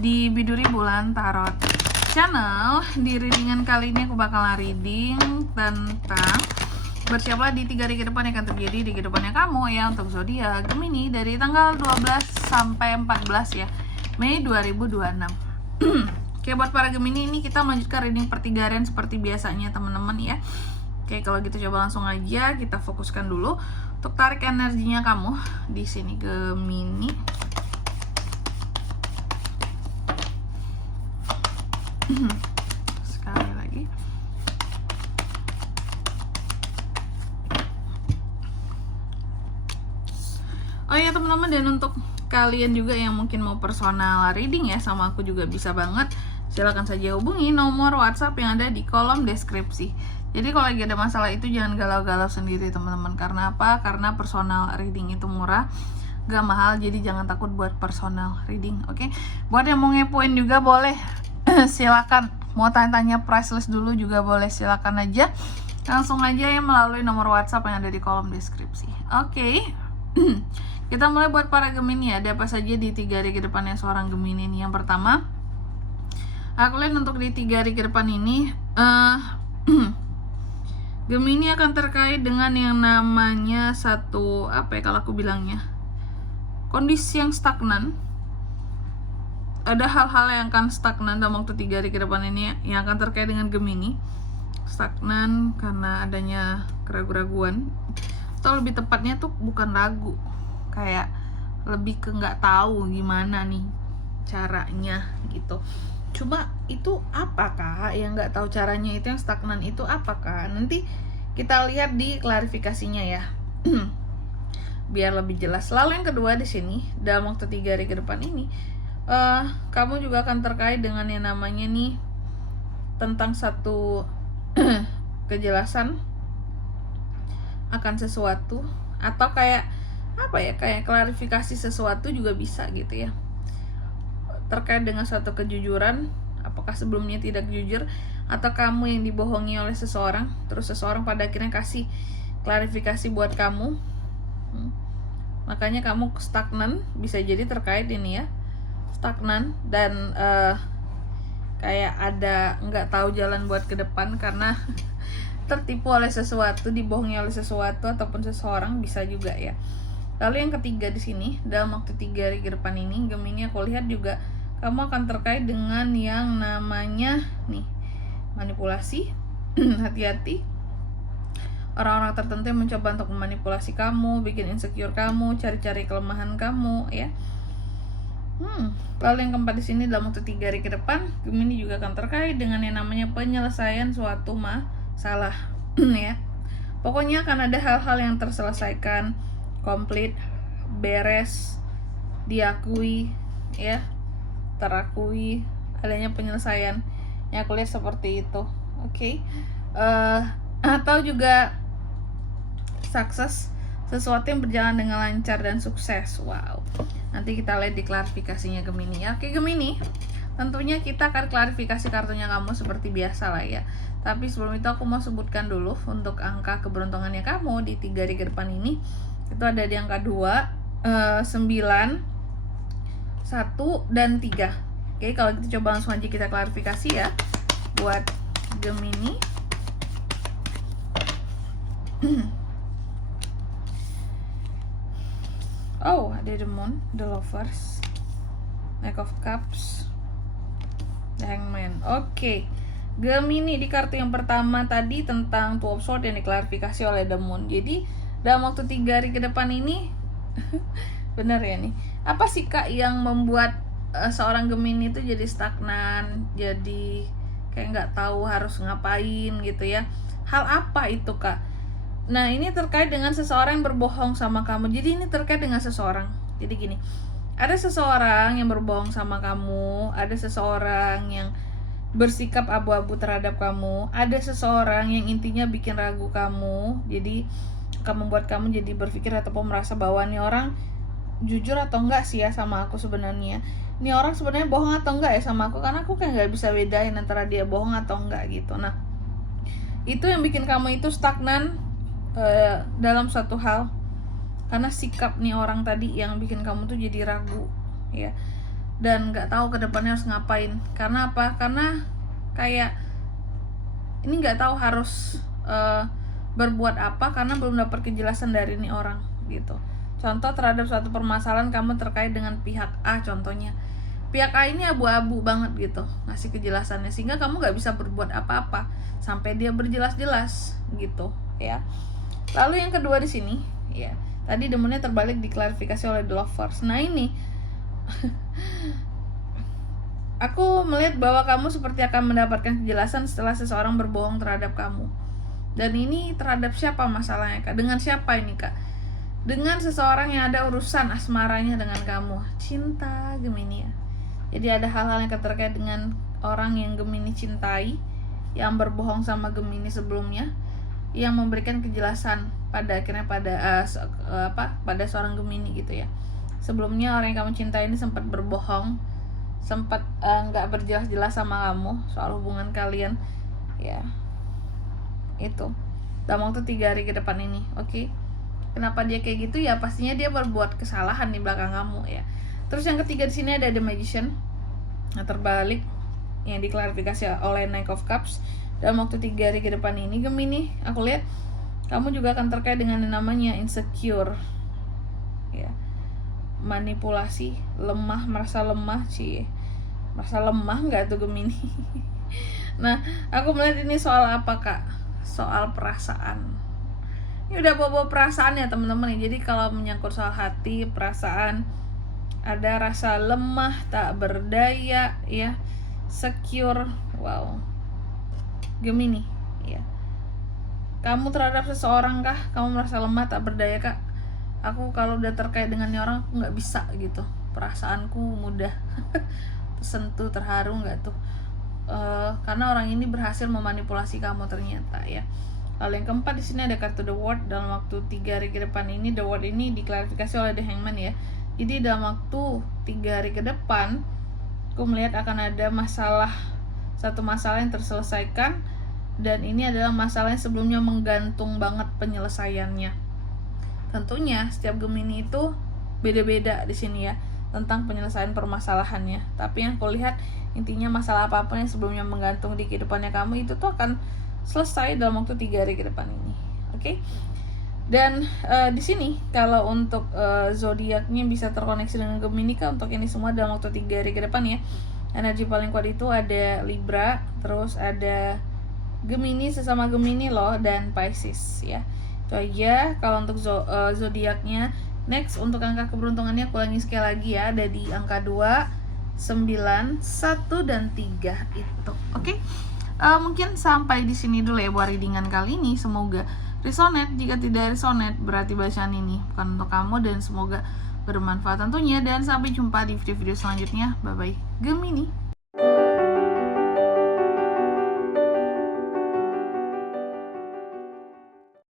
di Biduri Bulan Tarot Channel. Di readingan kali ini aku bakalan reading tentang bersiaplah di 3 hari ke depan yang akan terjadi di kehidupannya kamu ya untuk zodiak Gemini dari tanggal 12 sampai 14 ya Mei 2026. Oke, buat para Gemini ini kita melanjutkan reading pertigarian seperti biasanya teman-teman ya. Oke, kalau gitu coba langsung aja kita fokuskan dulu untuk tarik energinya kamu di sini Gemini. Sekali lagi. Oh ya teman-teman, dan untuk kalian juga yang mungkin mau personal reading ya sama aku juga bisa banget. Silahkan saja hubungi nomor WhatsApp yang ada di kolom deskripsi. Jadi kalau lagi ada masalah itu jangan galau-galau sendiri teman-teman. Karena apa? Karena personal reading itu murah, gak mahal. Jadi jangan takut buat personal reading, oke? Buat yang mau ngepoin juga boleh. Silakan. Mau tanya-tanya price list dulu juga boleh. Silakan aja. Langsung aja ya melalui nomor WhatsApp yang ada di kolom deskripsi. Oke. Kita mulai buat para Gemini ya. Ada apa saja di 3 hari ke depannya seorang Gemini nih. Yang pertama, aku lihat untuk di 3 hari ke depan ini Gemini akan terkait dengan yang namanya satu, apa ya kalau aku bilangnya, kondisi yang stagnan. Ada hal-hal yang akan stagnan dalam waktu 3 hari ke depan ini yang akan terkait dengan Gemini. Stagnan karena adanya keraguan-raguan, atau lebih tepatnya tuh bukan ragu, kayak lebih ke nggak tahu gimana nih caranya gitu. Cuma itu apakah yang nggak tahu caranya itu yang stagnan itu apakah? Nanti kita lihat di klarifikasinya ya. Biar lebih jelas. Lalu yang kedua di sini dalam waktu 3 hari ke depan ini kamu juga akan terkait dengan yang namanya nih tentang satu kejelasan akan sesuatu, atau kayak apa ya, kayak klarifikasi sesuatu juga bisa gitu ya, terkait dengan suatu kejujuran. Apakah sebelumnya tidak jujur, atau kamu yang dibohongi oleh seseorang, terus seseorang pada akhirnya kasih klarifikasi buat kamu. Makanya kamu stagnan, bisa jadi terkait ini ya, stagnan dan kayak ada nggak tahu jalan buat ke depan karena tertipu oleh sesuatu, dibohongi oleh sesuatu ataupun seseorang, bisa juga ya. Lalu yang ketiga di sini dalam waktu 3 hari ke depan ini Gemini, aku lihat juga kamu akan terkait dengan yang namanya nih manipulasi. Hati-hati orang-orang tertentu yang mencoba untuk memanipulasi kamu, bikin insecure kamu, cari-cari kelemahan kamu ya. Lalu yang keempat di sini dalam waktu 3 hari ke depan Gemini juga akan terkait dengan yang namanya penyelesaian suatu masalah ya. Pokoknya akan ada hal-hal yang terselesaikan, komplit, beres, diakui ya, terakui, adanya penyelesaian yang aku lihat seperti itu. Oke. Atau juga sukses, sesuatu yang berjalan dengan lancar dan sukses. Wow. Nanti kita lihat di klarifikasinya Gemini ya. Oke Gemini, tentunya kita akan klarifikasi kartunya kamu seperti biasa lah ya. Tapi sebelum itu aku mau sebutkan dulu untuk angka keberuntungannya kamu di 3 hari ke depan ini. Itu ada di angka 2, 9, 1, dan 3. Oke, kalau gitu coba langsung aja kita klarifikasi ya buat Gemini. Oh, ada the Moon, the Lovers, Knight of Cups, the Hangman. Oke, Gemini di kartu yang pertama tadi tentang Two of Swords yang diklarifikasi oleh the Moon. Jadi dalam waktu 3 hari ke depan ini bener ya nih, apa sih kak yang membuat seorang Gemini itu jadi stagnan, jadi kayak nggak tahu harus ngapain gitu ya? Hal apa itu kak? Nah ini terkait dengan seseorang yang berbohong sama kamu. Jadi ini terkait dengan seseorang. Jadi gini, ada seseorang yang berbohong sama kamu, ada seseorang yang bersikap abu-abu terhadap kamu, ada seseorang yang intinya bikin ragu kamu. Jadi akan membuat kamu jadi berpikir ataupun merasa bahwa nih orang jujur atau enggak sih ya sama aku sebenarnya. Nih orang sebenarnya bohong atau enggak ya sama aku, karena aku kayak nggak bisa bedain antara dia bohong atau enggak gitu. Nah itu yang bikin kamu itu stagnan dalam suatu hal, karena sikap nih orang tadi yang bikin kamu tuh jadi ragu ya. dan nggak tahu kedepannya harus ngapain. Karena apa? Karena kayak ini nggak tahu harus berbuat apa karena belum dapat kejelasan dari ini orang gitu. Contoh terhadap suatu permasalahan kamu terkait dengan pihak A contohnya. Pihak A ini abu-abu banget gitu ngasih kejelasannya, sehingga kamu nggak bisa berbuat apa-apa sampai dia berjelas-jelas gitu ya. Lalu yang kedua di sini ya, tadi demonnya terbalik diklarifikasi oleh The Lovers. Nah ini aku melihat bahwa kamu seperti akan mendapatkan kejelasan setelah seseorang berbohong terhadap kamu. Dan ini terhadap siapa masalahnya, Kak? Dengan siapa ini, Kak? Dengan seseorang yang ada urusan asmaranya dengan kamu. Cinta Gemini ya. Jadi ada hal-hal yang terkait dengan orang yang Gemini cintai, yang berbohong sama Gemini sebelumnya, yang memberikan kejelasan pada akhirnya pada seorang Gemini gitu ya. Sebelumnya orang yang kamu cintai ini sempat berbohong, sempat nggak berjelas-jelas sama kamu soal hubungan kalian ya. Itu dalam waktu 3 hari ke depan ini. Oke. Kenapa dia kayak gitu ya? Pastinya dia berbuat kesalahan di belakang kamu ya. Terus yang ketiga di sini ada The Magician. Nah, terbalik yang diklarifikasi oleh Knight of Cups. Dalam waktu 3 hari ke depan ini Gemini, aku lihat kamu juga akan terkait dengan yang namanya insecure ya. Manipulasi, lemah, merasa lemah merasa lemah nggak tuh Gemini? Nah, aku melihat ini soal apa, Kak? Soal perasaan. Ini udah bawa perasaan ya teman-teman. Jadi kalau menyangkut soal hati, perasaan, ada rasa lemah, tak berdaya ya, secure. Wow, Gemini ya. Kamu terhadap seseorang kah? Kamu merasa lemah, tak berdaya, Kak? Aku kalau udah terkait dengan orang, aku nggak bisa gitu. Perasaanku mudah tersentuh, terharu nggak tuh? Karena orang ini berhasil memanipulasi kamu ternyata ya. Lalu yang keempat di sini ada kartu The World. Dalam waktu 3 hari ke depan ini, The World ini diklarifikasi oleh The Hangman ya. Jadi dalam waktu 3 hari ke depan, aku melihat akan ada satu masalah yang terselesaikan, dan ini adalah masalah yang sebelumnya menggantung banget penyelesaiannya. Tentunya setiap Gemini itu beda-beda di sini ya tentang penyelesaian permasalahannya. Tapi yang aku lihat intinya masalah apapun yang sebelumnya menggantung di kehidupannya kamu itu tuh akan selesai dalam waktu 3 hari ke depan ini. Oke? Dan di sini kalau untuk zodiaknya bisa terkoneksi dengan Gemini Kak, untuk ini semua dalam waktu 3 hari ke depan ya. Energi paling kuat itu ada Libra, terus ada Gemini, sesama Gemini loh, dan Pisces ya. Itu aja kalau untuk zodiaknya. Next, untuk angka keberuntungannya aku ulangi sekali lagi ya, ada di angka 2, 9, 1 dan 3 itu. Oke. Mungkin sampai di sini dulu ya buat readingan kali ini. Semoga resonate. Jika tidak resonate, berarti bacaan ini bukan untuk kamu, dan semoga bermanfaat tentunya. Dan sampai jumpa di video-video selanjutnya. Bye bye Gemini.